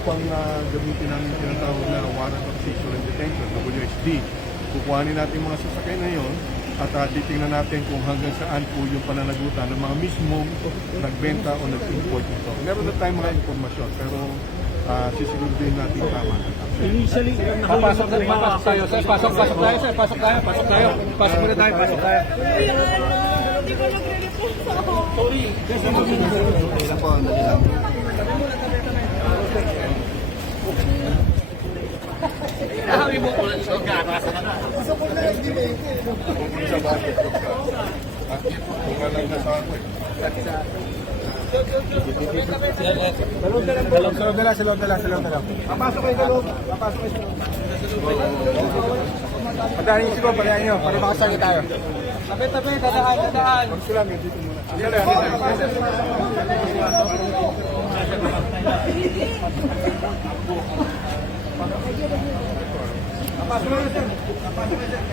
upang ah, gamitin yung tinatawag na warrant of seizure and detention, WSD. Kukuhanin natin mga sasakay na yon at uh, titingnan natin kung hanggang saan po yung pananagutan ng mga mismong nagbenta o nag-import nito. Meron na tayong mga informasyon pero uh, sisiguraduhin natin tama. Initially, Papasok na papasok tayo. Sir, pasok, pasok tayo, sir. Pasok tayo, pasok tayo. Pasok muna tayo, pasok tayo. Hindi ko nagre-report ako. Sa loob na lang, sa loob na lang, sa loob na lang. Papasok kayo sa loob. Papasok kayo sa loob. Padahin niyo siguro, padahin niyo. Para makasali tayo. Tabi, tabi, dadaan, dadaan. Magsulam yun dito muna. Dito lang, dito lang. Papasok kayo, sir. Papasok kayo, sir.